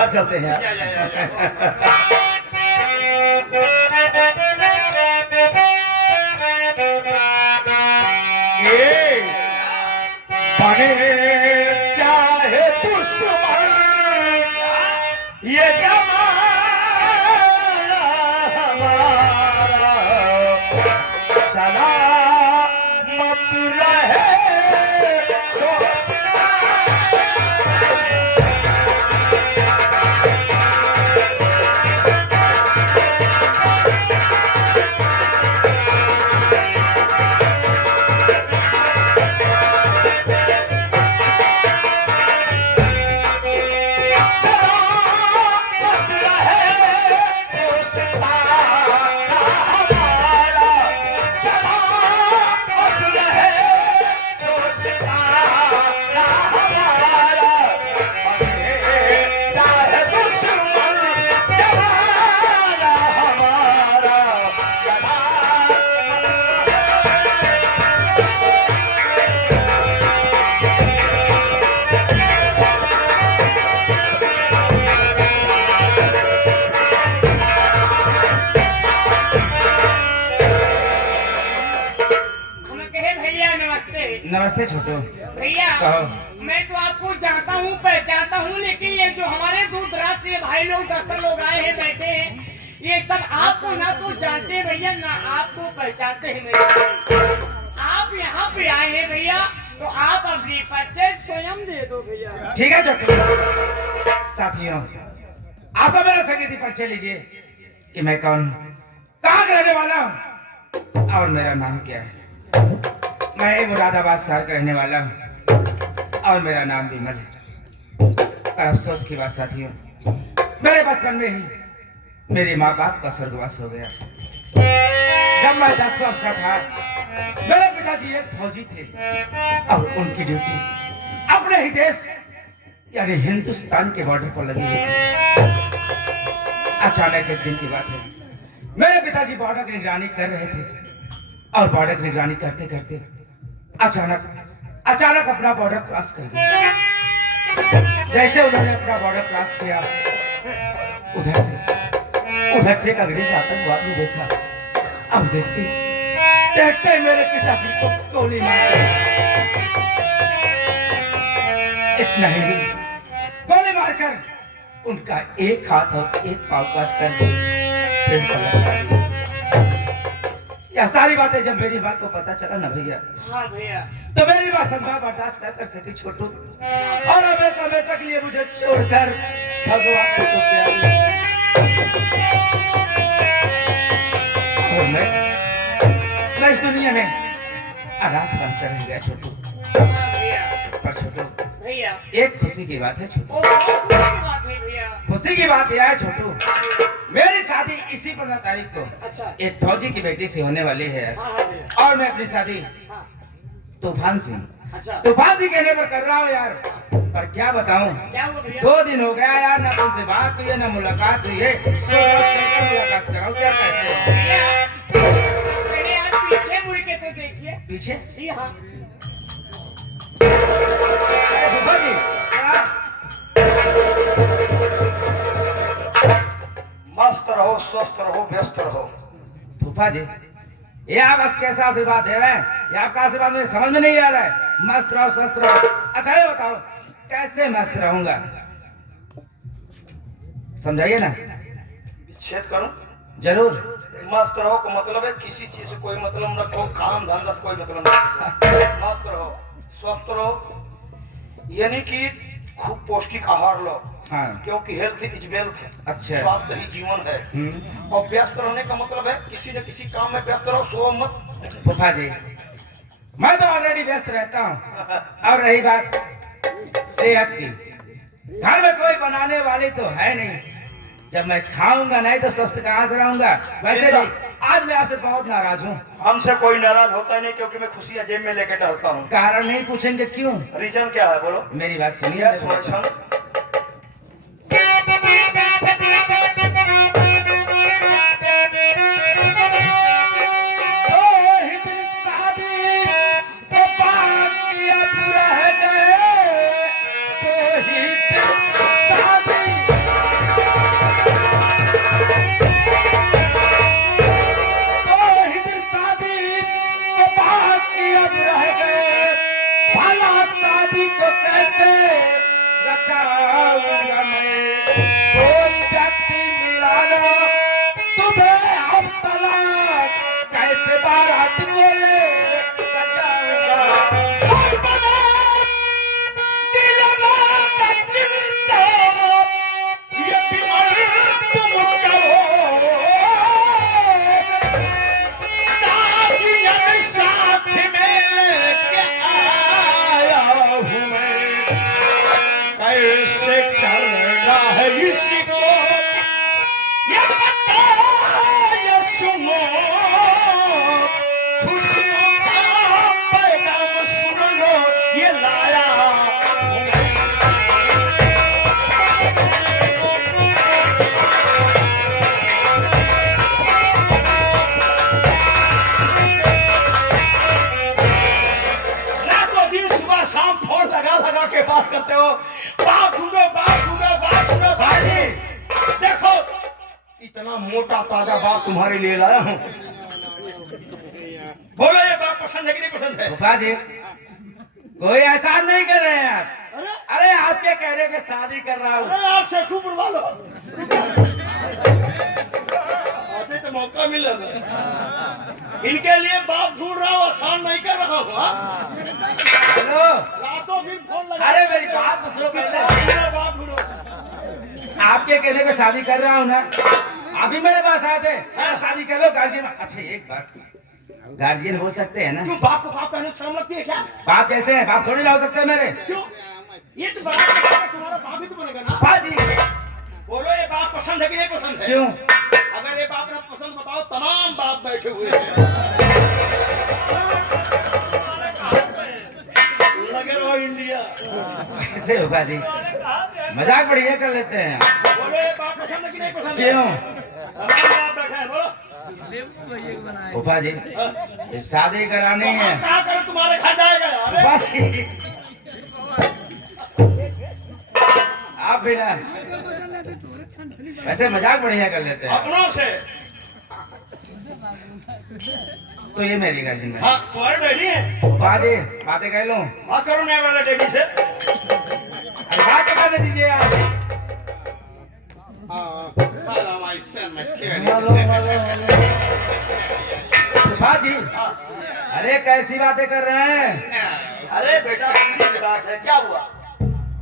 घर चलते हैं यार। ये बने चाहे दुश्मन ये जमाना हमारा सलामत रहे। नमस्ते छोटू भैया। मैं तो आपको जानता हूँ, पहचानता हूँ, लेकिन ये जो हमारे दूर दराज से भाई लोग 10 लोग आए हैं, बैठे हैं, ये सब आपको ना तो जानते हैं भैया, ना आपको पहचानते हैं मेरे। आप यहाँ पे आए हैं भैया, तो आप अपनी परिचय स्वयं दे दो भैया। ठीक है छोटू। साथियों, आप सब मेरा संगीत परिचय लीजिए कि मैं कौन हूँ, कहाँ का रहने वाला हूँ और मेरा नाम क्या है। मैं मुरादाबाद शहर का रहने वाला हूँ और मेरा नाम विमल है। और अफसोस की बात साथियों, मेरे बचपन में ही मेरे माँ बाप का स्वर्गवास हो गया। जब मैं 10 वर्ष का था, मेरे पिताजी एक फौजी थे और उनकी ड्यूटी अपने ही देश यानी हिंदुस्तान के बॉर्डर पर लगी हुई थी। अचानक एक दिन की बात है, मेरे पिताजी बॉर्डर की निगरानी कर रहे थे और बॉर्डर की निगरानी करते करते अचानक अपना बॉर्डर क्रॉस कर गए। जैसे उन्होंने अपना बॉर्डर क्रॉस किया, उधर से एक अंग्रेज आतंकवादी देखा। अब देखते मेरे पिताजी को गोली मार दी। इतना ही नहीं, गोली मारकर उनका एक हाथ और एक पांव काट कर ट्रेन पर लटका दिया। यह सारी बातें जब मेरी माँ को पता चला ना भैया, हाँ भैया, तो मेरी माँ संभा बर्दाश्त न कर सकी छोटू, और हमेशा हमेशा के लिए मुझे छोड़कर भगवान को प्यार किया। और मैं इस दुनिया में अनाथ बनकर रह गया छोटू। हाँ भैया, पर छोटू भैया, एक खुशी की बात है छोटू। ओ बहुत खुशी की बात है भैया। खुशी की बात यह है छोटू, मेरी शादी इसी 15 तारीख को अच्छा, एक फौजी की बेटी से होने वाली है। हाँ हाँ भैया, और मैं अपनी शादी हाँ, तूफान सिंह अच्छा, कहने पर कर रहा हूँ यार। पर क्या बताऊँ, क्या हुआ भैया? 2 दिन हो गया यार, ना तुमसे बात हुई है ना मुलाकात हुई है। चलकर मुलाकात कराऊँ, क्या कहते हो? भैया, पहले आप पीछे मुड़ के तो देखिए। पीछे जी हाँ, फूफा जी, मस्त रहो, स्वस्थ रहो, व्यस्त रहो। फूफा जी, ये आप बस कैसा आशीर्वाद दे रहे हैं? ये आपका आशीर्वाद मुझे समझ में नहीं आ रहा है। मस्त रहो, स्वस्थ रहो। अच्छा ये बताओ, कैसे मस्त रहूंगा, समझाइए ना। विच्छेद करूं? जरूर। मस्त रहो का मतलब है किसी चीज से कोई मतलब न रखो, काम धंधा से कोई मतलब नहीं। मस्त रहो, स्वस्थ रहो, यानी कि खूब पौष्टिक आहार लो। हाँ, क्योंकि हेल्थ इज वेल्थ है। अच्छा। स्वास्थ्य ही जीवन है। और व्यस्त रहने का मतलब है किसी न किसी काम में व्यस्त रहो, सो मत। फूफा जी, मैं तो ऑलरेडी व्यस्त रहता हूँ। और रही बात सेहत की, घर में कोई बनाने वाली तो है नहीं। जब मैं खाऊंगा नहीं तो स्वस्थ कहाँ से रहूंगा। वैसे भी आज मैं आपसे बहुत नाराज हूँ। हमसे कोई नाराज होता ही नहीं, क्योंकि मैं खुशियां जेब में लेके टहलता हूँ। कारण नहीं पूछेंगे क्यों? रीजन क्या है बोलो? मेरी बात सुनिए। यस वचन। वाला तुम्हें अब तलाक कैसे बारात को ले जाऊंगा दिल में चिंता ये बीमार तुम करो ताजियन साथ में लेके आया हूँ मैं कैसे करना है इसको ये पता ये सुनो खुशियों का पैगाम सुन लो ये लाया हूँ मैं। रातों दिन सुबह शाम फोन लगा लगा के बात करते हो, बाप ढूंढो बाप ढूंढो बाप ढूंढो। भाई देखो इतना मोटा ताजा बाप तुम्हारे लिए लाया हूँ। बोलो ये बाप पसंद है कि नहीं पसंद है? फूफा जी कोई एहसान नहीं कर रहे हैं आप। अरे आपके कहने पे शादी कर रहा हूँ। अरे आपसे खूब बुलवा लो, आते तो मौका मिला ना। इनके लिए बाप ढूंढ रहा हूँ, आसान नहीं कर रहा हूँ। हाँ? हेलो रातों दिन फोन लगा। अरे मेरी बात तो सुनो पहले। बाप ढूंढो। आपके कहने पे शादी कर रहा हूँ ना, अभी मेरे पास आए थे। हाँ, शादी कर लो गार्जियन। अच्छा एक बात, गार्जियन बोल सकते हैं ना? क्यों बाप को बाप कहने में शर्म लगती है क्या? बाप कैसे है? बाप थोड़ी ना हो सकते मेरे। क्यों? ये तो बड़ा तुम्हारा बाप ही तो बनेगा ना। फूफा जी बोलो ये बाप पसंद है कि नहीं पसंद है? क्यों? अगर ये बाप ना पसंद बताओ, तमाम बाप बैठे हुए हैं। लगे रहो इंडिया। कैसे फूफा जी मजाक बढ़िया कर लेते हैं। बोलो ये बाप पसंद है कि नहीं पसंद है? क्यों? तमाम बाप बैठे हैं, बोलो। फूफा जी सिर्फ शादी करानी है। क्या करो, तुम्हारे घर जाएगा यार। फूफा जी आप भी ना वैसे मजाक बढ़िया कर लेते हैं। अपनों से। तो ये मेरी गार्जियन है। हाँ तुम्हारे डैडी है। फूफा जी बातें कह लूं? बात करो नया वाले डैडी से। अरे बात तो कर दीजिए आप। Hello, my son, my kid. फूफा जी अरे कैसी बातें कर रहे हैं? अरे बेटा समझने की बात है, क्या हुआ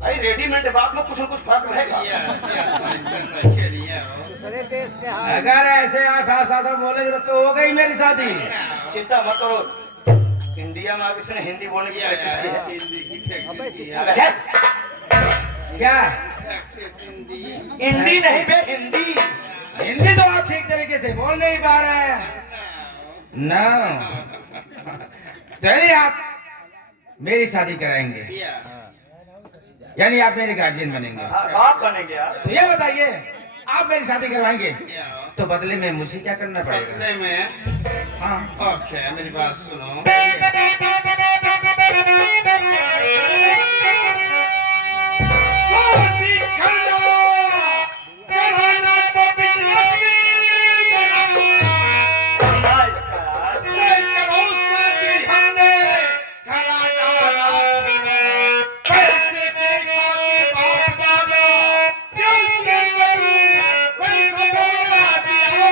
भाई? रेडीमेड बात में कुछ न कुछ फर्क रहेगा। Yes, yes, my son, my kid, yeah. अगर ऐसे आप साथ बोलेंगे तो हो गई मेरी शादी। चिंता मत करो, इंडिया में आगे से हिंदी बोलने की प्रैक्टिस की है। Hindi की practice की है। अगर है क्या? Practice हिंदी। हिंदी नहीं बे, हिंदी। हिंदी तो आप ठीक तरीके से बोल नहीं पा रहे हैं ना। चलिए आप मेरी शादी कराएंगे, Yeah. यानी आप मेरे गार्जियन बनेंगे। हाँ, बाप बनेंगे यार। तो ये बताइए आप मेरी शादी करवाएंगे Yeah. तो बदले में मुझे क्या करना पड़ेगा? बदले में, हाँ okay, मेरी बात सुनो। शादी करना कराना तो बिजनेस क्या इसका यार? से करो शादी हमने कराना पैसे देखा कि बाप दादा कैसे करूं पैसा बोला दिया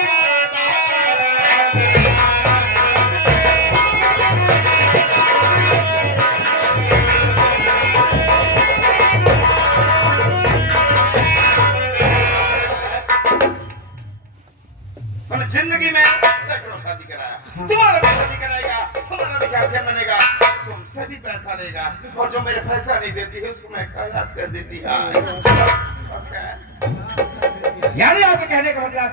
मैंने जिंदगी में सैकड़ों शादी कराया, तुम्हारा भी शादी कराएगा, तुम्हारा भी कैसे बनेगा, तुमसे भी पैसा लेगा, और जो मेरे पैसा नहीं देती है उसको मैं खलास कर देती है। Okay. यानी आपके कहने का मतलब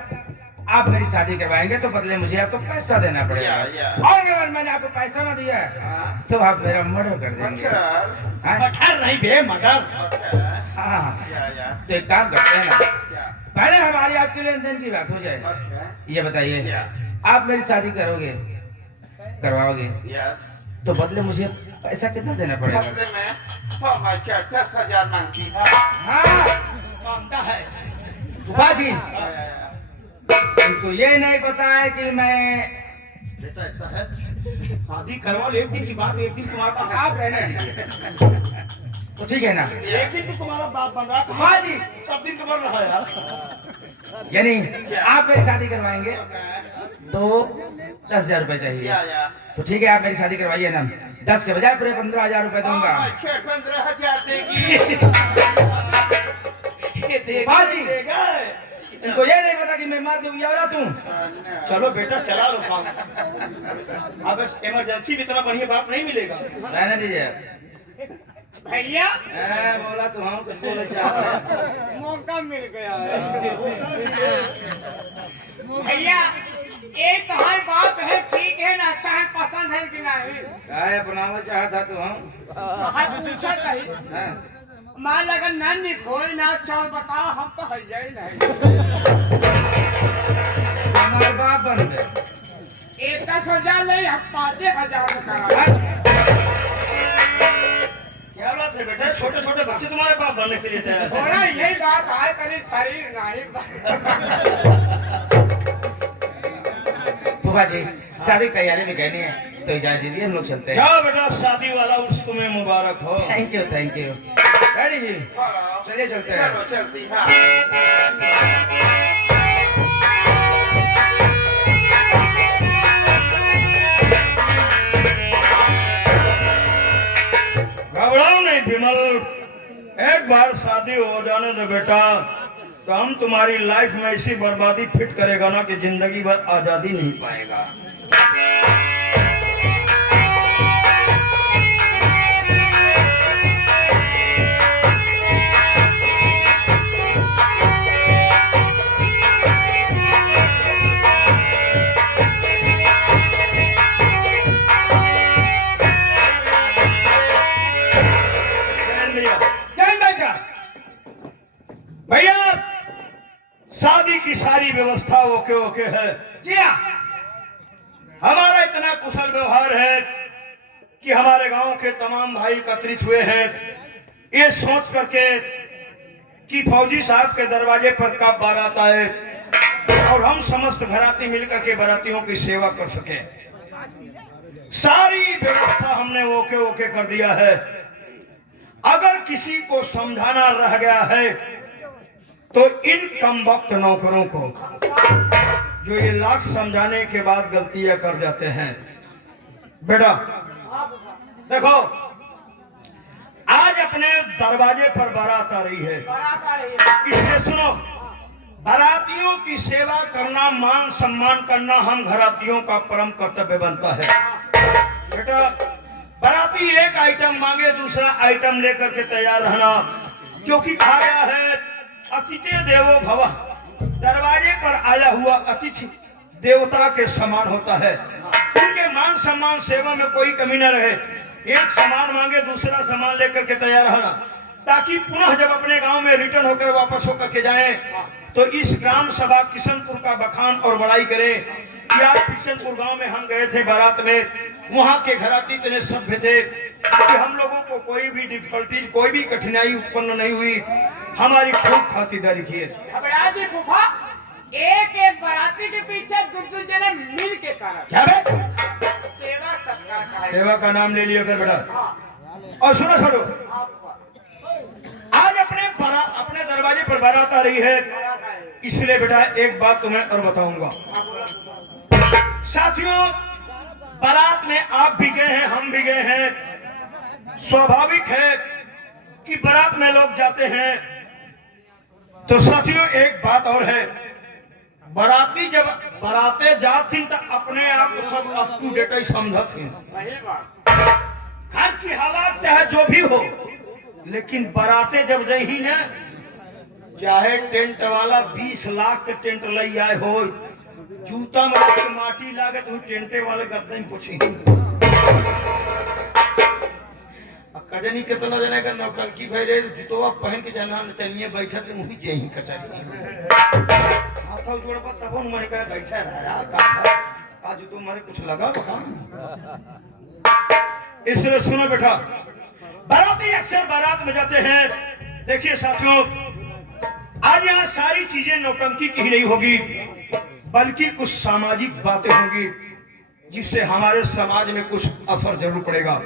आप मेरी शादी करवाएंगे तो बदले मुझे आपको पैसा देना पड़ेगा। Yeah. और अगर मैंने आपको पैसा ना दिया हाँ। तो आप मेरा मर्डर कर देंगे। मटर, हाँ? मटर नहीं बे, मटर। okay. हाँ या, तो एक काम करते हैं ना, क्या? पहले हमारी आपके लेन देन की बात हो जाए। Okay. ये बताइए Yeah. आप मेरी शादी करोगे करवाओगे Yes. तो बदले मुझे पैसा कितना देना पड़ेगा? बदले में, oh my God, 10,000 मांगती है। हाँ मांगता है। फूफा जी Yeah. उनको ये नहीं पता है कि मैं बेटा ऐसा है, शादी करवा लो, एक दिन की बात, एक दिन तुम्हारे पास आप रहने दीजिए तो ठीक है ना? एक दिन तो तुम्हारा बाप बन रहा है। हाँ जी। सब दिन का बन रहा है यार। यानी आप मेरी शादी करवाएंगे तो 10,000 रुपए चाहिए। या तो ठीक है, आप मेरी शादी करवाइए ना, 10 के बजाय पूरे 15,000 रुपए दूंगा। 15,000 देगी। ये देख बाजी। देगा। इनको ये नहीं पता कि मैं मार दूं या औरत हूं। चलो बेटा चला लो काम। अब बस इमरजेंसी में इतना बढ़िया बाप नहीं मिलेगा। रहने दीजिए। भैया बोला तो हम कुछ बोले चाहते। मौका मिल गया है। भैया ये तुम्हारे बाप है, ठीक है ना, अच्छा है, पसंद है कि नहीं? काय अपनावा चाहता तो हम। हाथ पूछा कहीं हाँ। माँ लगन ना निखोल ना चावल बताओ, हम तो है ही नहीं। हमारे बाप बन गए। एक 10,000 ले, हम 5,000 में करा। क्या बात है बेटा, छोटे छोटे बच्चे तुम्हारे पास बनने के लिए तैयार हैं। थोड़ा यही बात है, कहीं शरीर नहीं। फूफा जी शादी की तैयारी में कहनी है तो इजाजत दीजिए, हम लोग चलते हैं। जाओ बेटा, शादी वाला उर्स तुम्हें मुबारक हो। Thank you thank you. Daddy जी चलिए चलते हैं। चलो चलती हाँ। घबराओ नहीं विमल, एक बार शादी हो जाने दो बेटा, तो हम तुम्हारी लाइफ में ऐसी बर्बादी फिट करेगा ना कि जिंदगी भर आजादी नहीं पाएगा। भैया शादी की सारी व्यवस्था ओके ओके है। जी हाँ। हमारा इतना कुशल व्यवहार है कि हमारे गांव के तमाम भाई एकत्रित हुए हैं ये सोच करके कि फौजी साहब के दरवाजे पर कब बारात आए और हम समस्त घराती मिलकर के बारातियों की सेवा कर सके। सारी व्यवस्था हमने ओके ओके कर दिया है। अगर किसी को समझाना रह गया है तो इन कम वक्त नौकरों को, जो ये लाख समझाने के बाद गलतियां कर जाते हैं। बेटा देखो, आज अपने दरवाजे पर बारात आ रही है, इसलिए सुनो, बारातियों की सेवा करना, मान सम्मान करना हम घरातियों का परम कर्तव्य बनता है। बेटा बाराती एक आइटम मांगे दूसरा आइटम लेकर के तैयार रहना, क्योंकि कहा गया है अतिथि देवो भवः, दरवाजे पर आया हुआ अतिथि देवता के समान होता है। उनके मान सम्मान सेवा में कोई कमी न रहे। एक सामान मांगे दूसरा सामान लेकर के तैयार रहना, ताकि पुनः जब अपने गांव में रिटर्न होकर वापस होकर के जाएं तो इस ग्राम सभा किशनपुर का बखान और बड़ाई करें कि आज किशनपुर गांव में हम गए थे बारात में, वहां के घराती इतने सभ्य थे कि हम लोगों को कोई भी डिफिकल्टीज, कोई भी कठिनाई उत्पन्न नहीं हुई। हमारी खूब खातिरदारी की है। घबरा जी फूफा, एक एक बाराती के पीछे दो जने मिल के कारण क्या बे? सेवा सत्कार का है। सेवा का नाम ले लिया कर बेटा। और सुनो सुनो, आज अपने दरवाजे पर बारात आ रही है, इसलिए बेटा एक बात तुम्हें और बताऊंगा। साथियों, बारात में आप भी गए हैं, हम भी गए हैं। स्वाभाविक है कि बारात में लोग जाते हैं। तो साथियों एक बात और है, बाराती जब बाराते जाती तो अपने आप को सब अप टू डेट ही समझती। घर की हालात चाहे जो भी हो, लेकिन बाराते जब जही ना, चाहे टेंट वाला 20 लाख के टेंट ले आए हो, जूता में के माटी लागे तो टेंटे वाले गद्दे में पूछी कजनी कितना जने का नौटंकी भाई रे, जुतवा पहन के जाना चलिए बैठा थे मुझे जही कचरी हाथ जोड़ पर तब मैंने कहा बैठा रहा यार, का जुतो मारे कुछ लगा बता। इसलिए सुनो बेटा, बाराती अक्सर बारात में जाते हैं। देखिए साथियों, आज यहाँ सारी चीजें नौटंकी की ही नहीं होगी, बल्कि कुछ सामाजिक बातें होंगी जिससे हमारे समाज में कुछ असर जरूर पड़ेगा।